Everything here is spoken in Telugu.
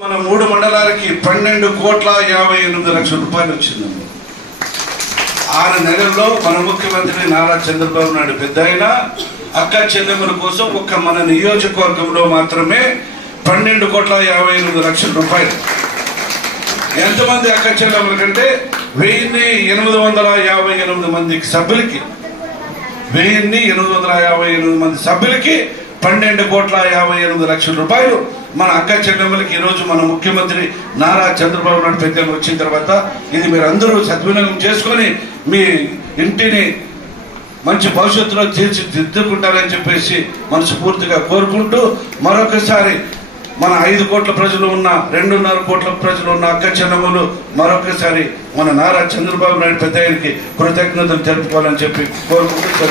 మన 3 మండలాలకి 12,58,00,000 రూపాయలు వచ్చిందండి. 6 నెలల్లో మన ముఖ్యమంత్రి నారా చంద్రబాబు నాయుడు పెద్దాయన అక్క చెల్లెమ్మల కోసం ఒక్క మన నియోజకవర్గంలో మాత్రమే 12,58,00,000 రూపాయలు. ఎంతమంది అక్క చెల్లెమ్మల కంటే 1,858 మంది సభ్యులకి 1,858 మంది సభ్యులకి 12,58,00,000 రూపాయలు మన అక్క చెల్లెమ్మలకి ఈరోజు మన ముఖ్యమంత్రి నారా చంద్రబాబు నాయుడు పెద్దలు వచ్చిన తర్వాత ఇది మీరు అందరూ సద్వినియోగం చేసుకొని మీ ఇంటిని మంచి భవిష్యత్తులో తీర్చిదిద్దుకుంటారని చెప్పేసి మనస్ఫూర్తిగా కోరుకుంటూ మరొకసారి మన 5 కోట్ల ప్రజలు ఉన్న 2.5 కోట్ల ప్రజలు ఉన్న అక్క చెల్లెమ్మలు మరొకసారి మన నారా చంద్రబాబు నాయుడు పెద్దయ్యకి కృతజ్ఞతలు తెలుపుకోవాలని చెప్పి కోరుకుంటూ